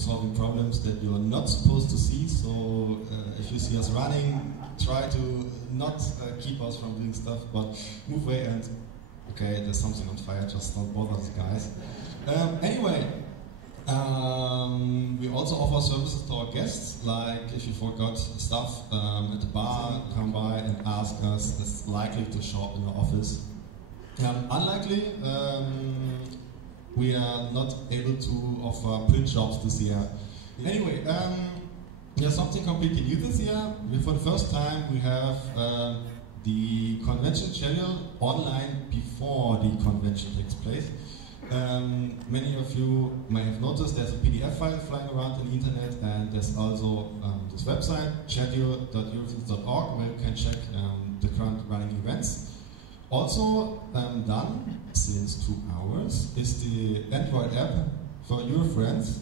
solving problems that you're not supposed to see. So if you see us running, try to not keep us from doing stuff, but move away and, okay, there's something on fire, just don't bother these guys. Anyway, we also offer services to our guests, like if you forgot stuff at the bar, come by and ask us. It's likely to show up in the office. Unlikely, we are not able to offer print jobs this year. Anyway, there's something completely new this year. For the first time, we have the convention schedule online before the convention takes place. Many of you may have noticed there's a PDF file flying around on the internet, and there's also this website, schedule.eurofurence.org, where you can check the current running events. Also done since 2 hours is the Android app for Eurofurence,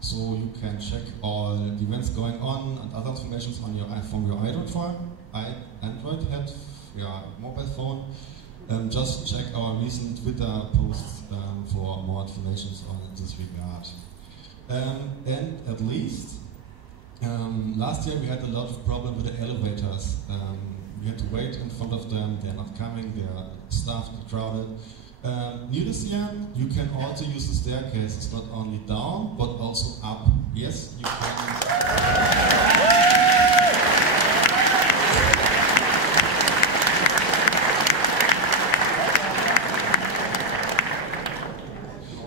so you can check all the events going on and other information on your from your Android head, your mobile phone. Just check our recent Twitter posts for more information on this regard. And at least, last year we had a lot of problems with the elevators. We had to wait in front of them, they're not coming, they're staffed, crowded. New this year, you can also use the staircase. It's not only down, but also up. Yes, you can.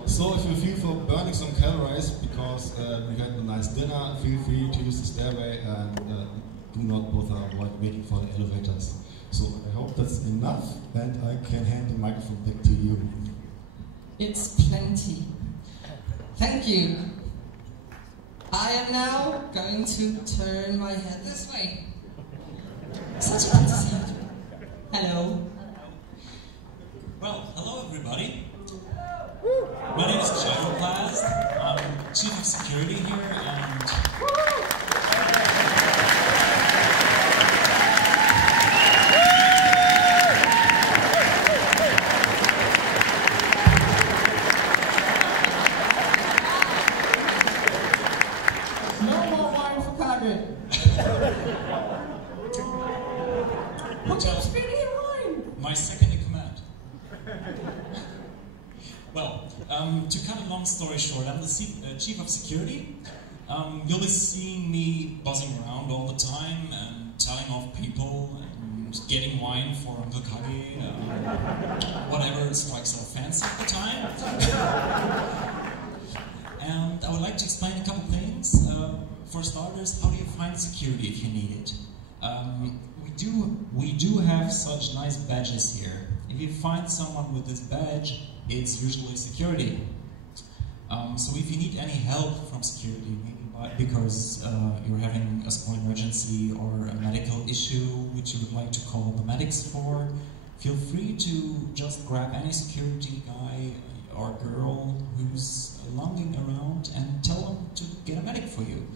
So if you feel for burning some calories because you had a nice dinner, feel free to use the stairway and do not bother waiting for the elevators. So I hope that's enough, and I can hand the microphone back to you. It's plenty. Thank you. I am now going to turn my head this way. Such a good to see you. Hello. Well, hello everybody. My name is Gyroplast. I'm Chief of Security here, and no more wine for Carter. What kind of spirit wine? my second in command. Well, to cut a long story short, I'm the Chief of Security. You'll be seeing me buzzing around all the time and telling off people and getting wine for Uncle Kage, whatever strikes our fancy at the time. And I would like to explain a couple things. For starters, how do you find security if you need it? We do have such nice badges here. If you find someone with this badge, it's usually security. So if you need any help from security, maybe because you're having a small emergency or a medical issue which you would like to call the medics for, feel free to just grab any security guy or girl who's lunging around and tell them to get a medic for you.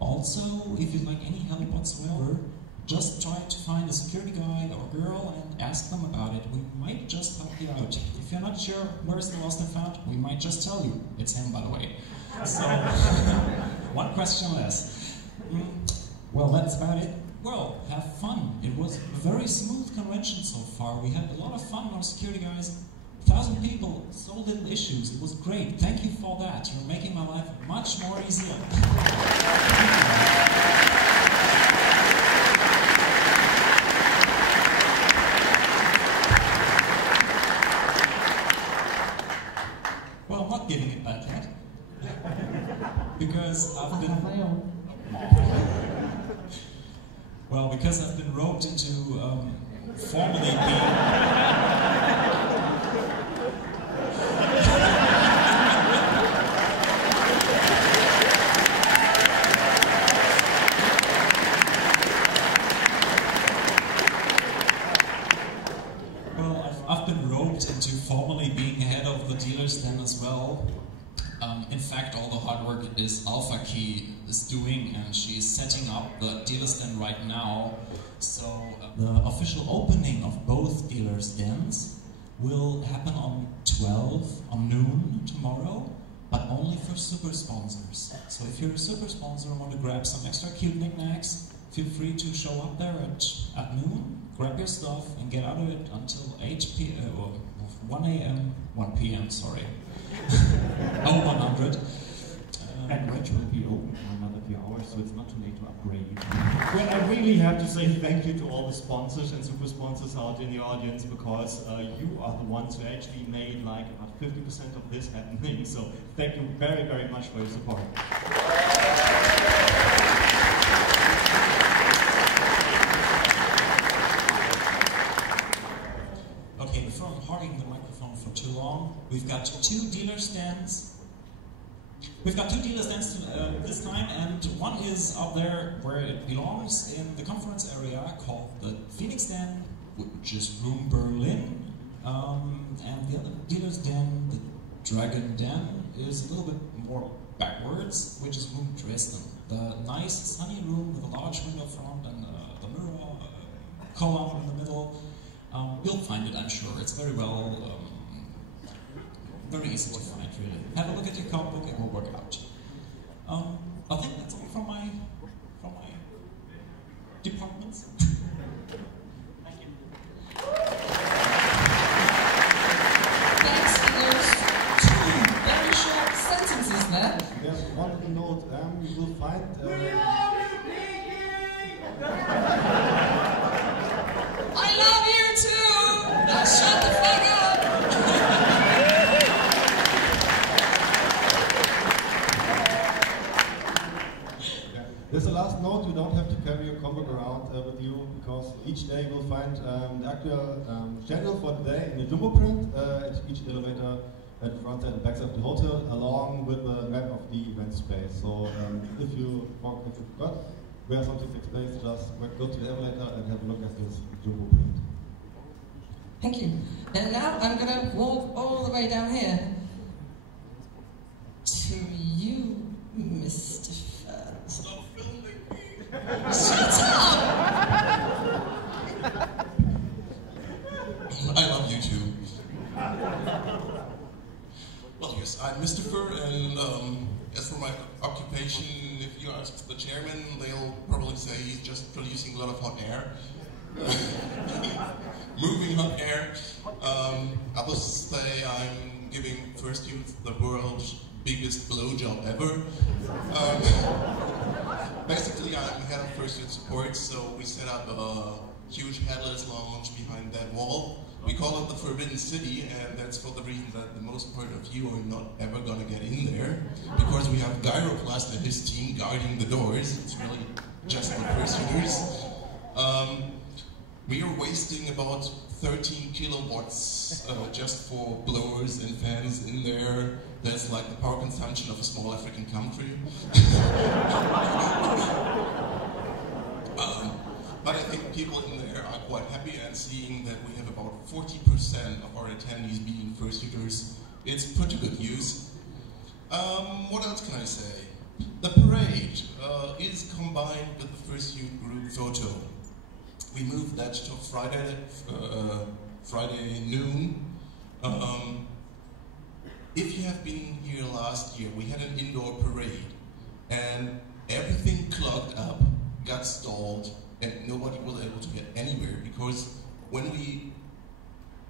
Also, if you'd like any help whatsoever, just try to find a security guy or girl and ask them about it. We might just help you out. If you're not sure where's the lost and found, we might just tell you. It's him, by the way. So, one question less. Well, that's about it. Well, have fun. It was a very smooth convention so far. We had a lot of fun, our security guys. 1,000 people, so little issues. It was great. Thank you for that. You're making my life much more easier. Well, I'm not giving it back yet. Because I've been... Well, because I've been roped into formally being... I've been roped into formally being head of the dealer's den as well. In fact, all the hard work is Alpha Key is doing, and she is setting up the dealer's den right now. So the official opening of both dealer's dens will happen on 12 on noon tomorrow, but only for super sponsors. So if you're a super sponsor and want to grab some extra cute knickknacks, feel free to show up there at noon, grab your stuff, and get out of it until 8 p.m. or 1 a.m. 1 p.m. Sorry. 0100. And Reg will be open for another few hours, so it's not too late to upgrade. Well, I really have to say thank you to all the sponsors and super sponsors out in the audience, because you are the ones who actually made like about 50% of this happening. So thank you very, very much for your support. Okay, before I'm hogging the microphone for too long, we've got two dealer stands. We've got two dealer stands this time, and one is up there where it belongs in the conference area called the Phoenix Den, which is Room Berlin. And the other dealer's den, the Dragon Den, is a little bit more backwards, which is Room Dresden. The nice sunny room with a large window front and the mirror column in the middle. You'll find it, I'm sure. It's very well. Very easy to find, really. Have a look at your code book, it will work out. I think that's all from my departments. Thank you. Thanks for those two very short sentences there. There's one note, you will find... I love you too! Now shut the fuck up! There's a last note, you don't have to carry your comic around with you, because each day you'll find the actual schedule for the day in the jumbo print at each elevator at the front side and back side of the hotel, along with the map of the event space. So if you forgot where something takes place, just go to the elevator and have a look at this jumbo print. Thank you. And now I'm going to walk all the way down here to you, Mr. Stop filming me! Shut up! I love you too. Well, yes, I'm Mr. Fur, and as for my occupation, if you ask the chairman, they'll probably say he's just producing a lot of hot air. Moving hot air. Others say I'm giving first youth the world's biggest blowjob ever. Basically, I'm head of first youth support, so we set up a huge headless lounge behind that wall. We call it the Forbidden City, and that's for the reason that the most part of you are not ever gonna get in there, because we have Gyroplast and his team guarding the doors. It's really just the fursuiters. We are wasting about 13 kilowatts just for blowers and fans in there. That's like the power consumption of a small African country. But I think people in there are quite happy, and seeing that we have about 40% of our attendees being fursuiters, it's put to good use. What else can I say? The parade is combined with the fursuit group photo. We moved that to Friday noon. If you have been here last year, we had an indoor parade, and everything clogged up, got stalled, and nobody was able to get anywhere, because when we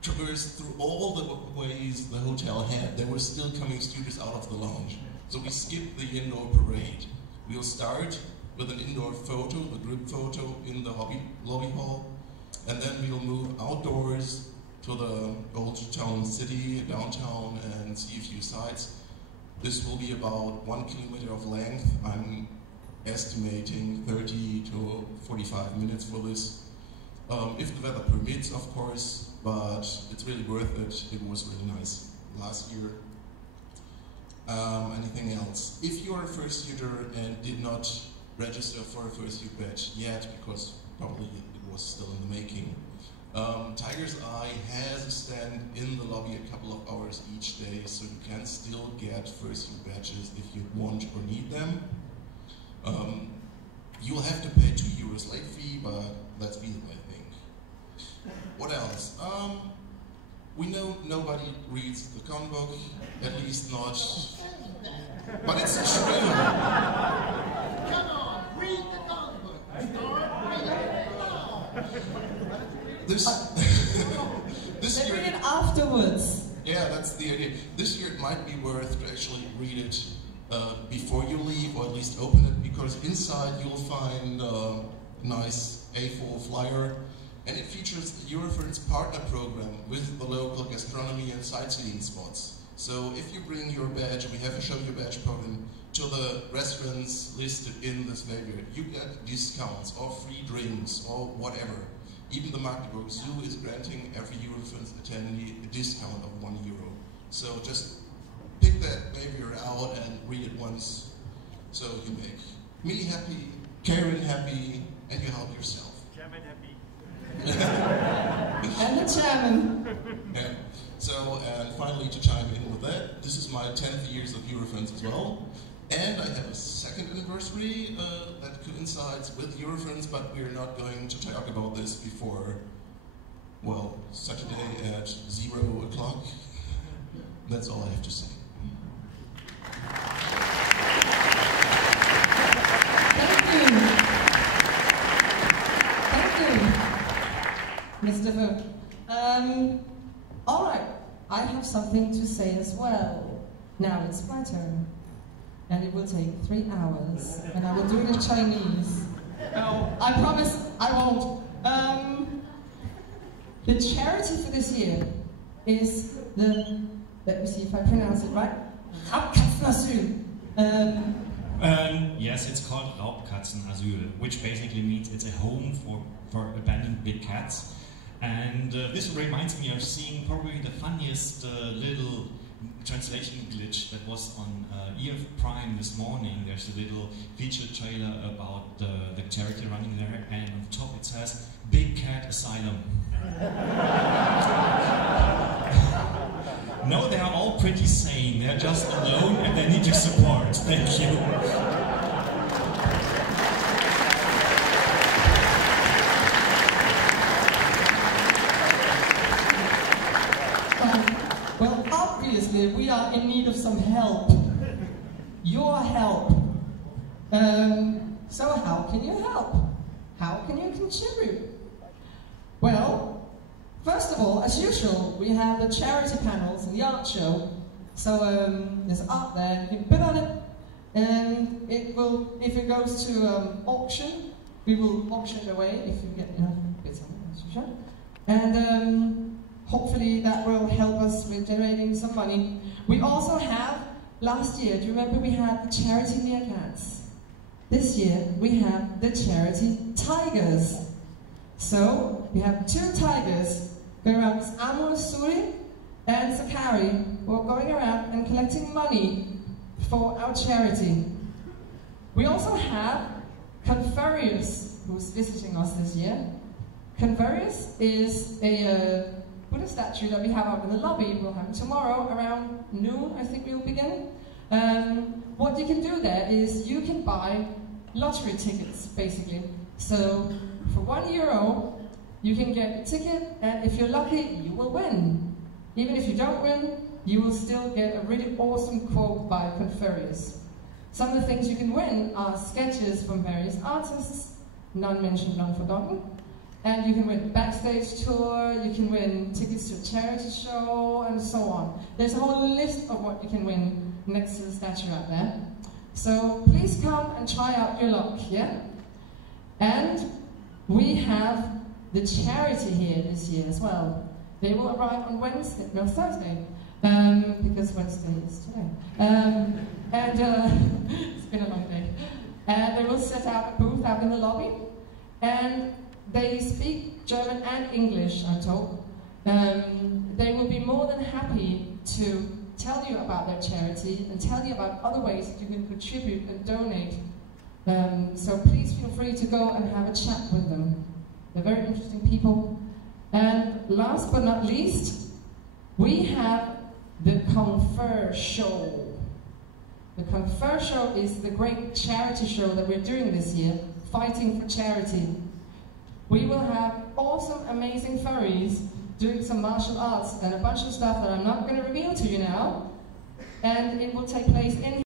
traversed through all the ways the hotel had, there were still coming students out of the lounge. So we skipped the indoor parade. We'll start with an indoor photo, a group photo in the lobby hall, and then we'll move outdoors to the old town city, downtown, and see a few sites. This will be about 1 kilometer of length. I'm estimating 30 to 45 minutes for this. If the weather permits, of course, but it's really worth it. It was really nice last year. Anything else? If you are a fursuiter and did not register for a fursuit badge yet, because probably it was still in the making, Tiger's Eye has a stand in the lobby a couple of hours each day, so you can still get fursuit badges if you want or need them. You'll have to pay €2 late fee, but that's feasible, I think. What else? We know nobody reads the con book, at least not But it's true. Come on, read the notebook. Start reading it now. This They year, read it afterwards. yeah, that's the idea. This year it might be worth to actually read it before you leave, or at least open it, because inside you'll find a nice A4 flyer, and it features the Eurofurence partner program with the local gastronomy and sightseeing spots. So if you bring your badge, we have a show your badge program, to the restaurants listed in this waiver, you get discounts or free drinks or whatever. Even the Magdeburg Zoo is granting every Eurofurence attendee a discount of €1. So just pick that waiver out and read it once, so you make me happy, Karen happy, and you help yourself. Chairman happy. And the chairman. Yeah. So, and finally, to chime in with that, this is my 10th years of Eurofurence as well, and I have a second anniversary that coincides with Eurofurence, but we're not going to talk about this before, well, Saturday at 0 o'clock. That's all I have to say. Mr. Fu. All right, I have something to say as well. Now it's my turn, and it will take 3 hours, and I will do it in Chinese. No, I promise I won't. The charity for this year is the, let me see if I pronounce it right, Raubkatzenasyl. Yes, it's called Raubkatzenasyl, which basically means it's a home for abandoned big cats. And this reminds me of seeing probably the funniest little translation glitch that was on EF Prime this morning. There's a little feature trailer about the charity running there, and on the top it says, Big Cat Asylum. No, they are all pretty sane. They're just alone and they need your support. Thank you. Well, obviously, we are in need of some help. Your help. So how can you help? How can you contribute? Well, first of all, as usual, we have the charity panels and the art show. So there's art there, you can bid on it, and it will, if it goes to auction, we will auction it away if you get enough bids on it, as usual. And hopefully that will help us with generating some money. We also have, last year, do you remember we had the charity meerkats? This year we have the charity tigers. So we have 2 tigers going around, Amor Suri and Sakari, who are going around and collecting money for our charity. We also have Confurious, who's visiting us this year. Confurious is a Buddha statue that we have out in the lobby. We'll have it tomorrow around noon, I think we'll begin. What you can do there is you can buy lottery tickets, basically. So for €1, you can get a ticket, and if you're lucky, you will win. Even if you don't win, you will still get a really awesome quote by Confurious. Some of the things you can win are sketches from various artists, none mentioned, none forgotten. And you can win a backstage tour, you can win tickets to a charity show, and so on. There's a whole list of what you can win next to the statue out there. So please come and try out your luck, yeah? And we have the charity here this year as well. They will arrive on Wednesday, no, Thursday, because Wednesday is today. It's been a long day. And they will set up a booth out in the lobby, and they speak German and English, I'm told. They will be more than happy to tell you about their charity and tell you about other ways that you can contribute and donate. So please feel free to go and have a chat with them. They're very interesting people. And last but not least, we have the Confer Show. The Confer Show is the great charity show that we're doing this year, fighting for charity. We will have awesome, amazing furries doing some martial arts and a bunch of stuff that I'm not going to reveal to you now. And it will take place in